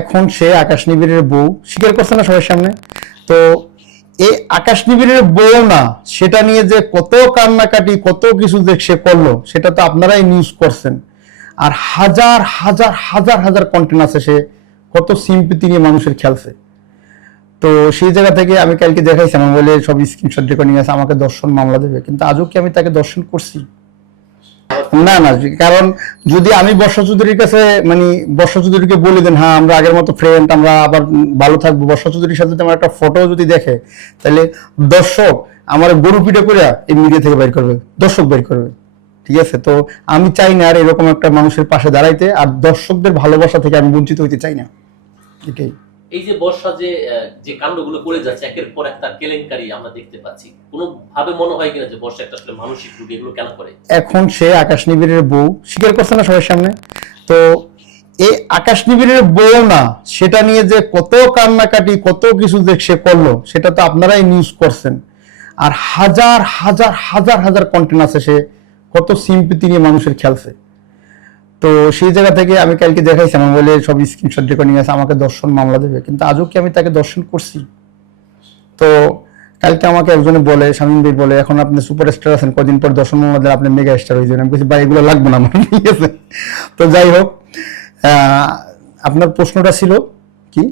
এখন সে আকাশ নিবিড়ের বউ স্বীকার করছে না সবার সামনে। তো এই আকাশ নিবিড়ের বউ না, সেটা নিয়ে যে কত কান্নাকাটি কত কিছু যে সে করলো সেটা তো আপনারাই নিউজ করছেন। আর হাজার হাজার হাজার হাজার কন্টেন্ট আছে, সে কত সিম্পেথি নিয়ে মানুষের খেলছে। তো সেই জায়গা থেকে আমি কালকে দেখাইছি আমার বলে সব স্ক্রিনশট রেকর্ডিং আছে, আমাকে দর্শন মামলা দেবে, কিন্তু আজও কি আমি তাকে দর্শন করছি? না না, কারণ যদি আমি বর্ষা চৌধুরীর কাছে মানে বর্ষা চৌধুরীকে বলে দেন হ্যাঁ আমরা আগের মতো ফ্রেন্ড, আমরা আবার ভালো থাকবো, বর্ষা চৌধুরীর সাথে আমার একটা ফটো যদি দেখে, তাহলে দর্শক আমার গরু পিঠে করে এই মিডিয়া থেকে বের করবে, দর্শক বের করবে। ঠিক আছে, তো আমি চাই না আর এরকম একটা মানুষের পাশে দাঁড়াইতে, আর দর্শকদের ভালোবাসা থেকে আমি বঞ্চিত হইতে চাই না। এটাই। এই যে বর্ষা যে কাণ্ডগুলো করে যাচ্ছে একের পর এক তার কেলেঙ্কারি আমরা দেখতে পাচ্ছি, কোনো ভাবে মনে হয় কিনা যে বর্ষা একটা আসলে মানসিক রোগী, এগুলো কেন করে? এখন সে আকাশ নিবিড়ের বউ স্বীকার করছে না সবার সামনে। তো এই আকাশ নিবিড়ের বউ না, সেটা নিয়ে যে কত কান্নাকাটি কত কিছু যে সে করলো সেটা তো আপনারাই নিউজ করছেন। আর হাজার হাজার হাজার হাজার কন্টেন্ট আছে, সে কত সিম্পেথি নিয়ে মানুষের খেলছে। তো সেই জায়গা থেকে আমি কালকে দেখাইছি আমার বলে সব স্ক্রিনশট রেকর্ডিং আছে, আমাকে দর্শন মামলা দেবে, কিন্তু আজও কি আমি তাকে দর্শন করছি? তো কালকে আমাকে একজনে বলে, শামীম ভাই বলে এখন আপনি সুপারস্টার আছেন, কদিন পর দর্শন মামলা দিলে আপনি মেগা স্টার হয়ে যাবেন। আমি বলছি ভাই এগুলো লাগবে না আমার, ঠিক আছে। তো যাই হোক, আপনার প্রশ্নটা ছিল কি?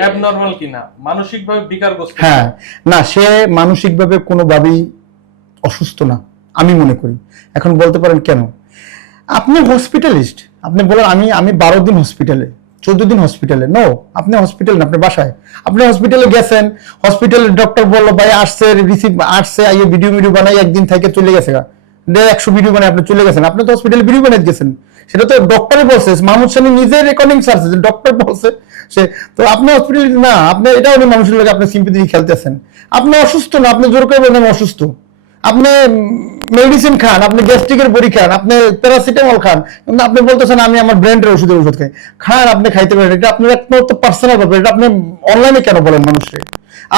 অ্যাবনরমাল কিনা, মানসিকভাবে বিকারগ্রস্ত? হ্যাঁ, না সে মানসিকভাবে কোনোভাবেই অসুস্থ না আমি মনে করি। এখন বলতে পারেন কেন? আপনি হসপিটালিস্ট, আপনি বলেন আমি 12 দিন হসপিটালে, 14 দিন হসপিটালে। নো, আপনি হসপিটাল না, আপনি বাসায়। আপনি হসপিটালে গেছেন, হসপিটালের ডক্টর বললো ভাই আসছে, রিসিভ আসছে, আইয়ে ভিডিও বানাই একদিন থেকে চলে গেছে, 100 ভিডিও বানাই আপনি চলে গেছেন। আপনি তো হসপিটালে ভিডিও বানাই গেছেন, সেটা তো ডক্টরে বলছে, মাহমুদ শামী নিজে রেকর্ডিং ছাড়ছে, ডক্টর বলছে সে। তো আপনি হসপিটালে না, আপনি এটা অনেক মানুষের লোক আপনি সিম্পেথি খেলতেছেন। আপনি অসুস্থ না, আপনি জোর করে বলেন অসুস্থ। আপনি মেডিসিন খান, আপনি গ্যাস্ট্রিকের বড়ি খান, আপনি প্যারাসিটামল খান, কিন্তু আপনি বলতেছেন আমি আমার ব্র্যান্ডের ওষুধ খাই। খান, আপনি খাইতে পারেন, এটা আপনার একমাত্র পার্সোনাল ব্যাপার, এটা আপনি অনলাইনে কেন বলেন মানুষকে?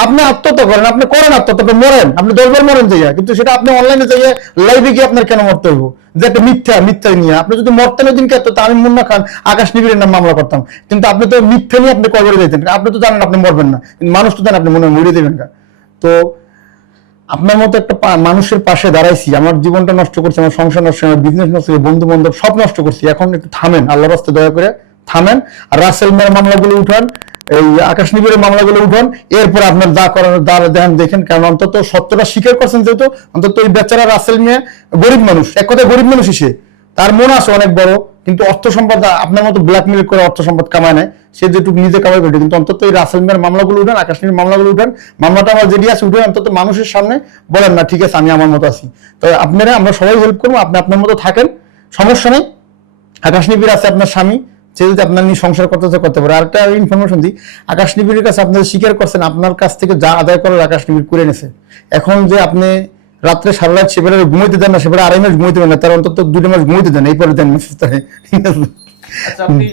আপনি আত্মহত্যা করেন, আপনি করেন আত্মহত্যা, আপনি মরেন, আপনি 10 বার মরেন যাইয়া, কিন্তু সেটা আপনি অনলাইনে যাইয়া লাইভে গিয়ে আপনার কেন মরতে হইব? যে একটা মিথ্যা নিয়ে আপনি যদি মরতেন ওই দিনকে, তো আমি মুন্না খান আকাশ নিবিড়ের নাম মামলা করতাম, কিন্তু আপনি তো মিথ্যা নিয়ে আপনি কবরে যেতেন। আপনি তো জানেন আপনি মরবেন না, কিন্তু মানুষ তো জানেন আপনি মনে মরে দেবেন না। তো আপনার মতো একটা মানুষের পাশে দাঁড়াইছি, আমার জীবনটা নষ্ট করছি, আমার সংসার নষ্ট, আমার বিজনেস নষ্ট, বন্ধু বান্ধব সব নষ্ট করছি। এখন একটু থামেন, আল্লাহর রাস্তায় দয়া করে থামেন। আর রাসেল মেয়ের মামলাগুলো উঠান, এই আকাশ নিবিড়ের মামলাগুলো উঠান, এরপর আপনার যা করানোর দেখেন। কারণ অন্তত সত্যটা স্বীকার করছেন যেহেতু, অন্তত ওই বেচারা রাসেল মেয়ে গরিব মানুষ, এক কথায় গরিব মানুষই সে, তার মন আছে অনেক বড়, কিন্তু অর্থ সম্পদ আপনার মতো ব্ল্যাকমেল করে অর্থ সম্পদ কামায় নাই, সে যেটুকু নিজে কামাই করে। কিন্তু অন্তত এই রাসেল মেয়ের মামলাগুলো উঠান, আকাশ নিবিড়ের মামলাগুলো উঠান, মামলাটা আমার যেটি আছে উঠে অন্তত মানুষের সামনে বলেন না ঠিক আছে আমি আমার মতো আছি। তো আপনারা আমরা সবাই হেল্প করবো, আপনি আপনার মতো থাকেন, সমস্যা নেই। আকাশ নিবিড় আছে আপনার স্বামী, সে যদি আপনার নিয়ে সংসার করতে পারে। আরেকটা ইনফরমেশন দিই, আকাশ নিবিড়ের কাছে আপনারা স্বীকার করছেন আপনার কাছ থেকে যা আদায় করার আকাশ নিবিড় করে নেছে। এখন যে আপনি রাত্রে সারা রাত সেবারে ঘুমাইতে দেন না, সেবারে 2.5 মাস ঘুমাইতে দেন না, তার অন্তত 2 মাস ঘুমাইতে দেন, এই পরে দেন। ঠিক আছে। আচ্ছা, আপনি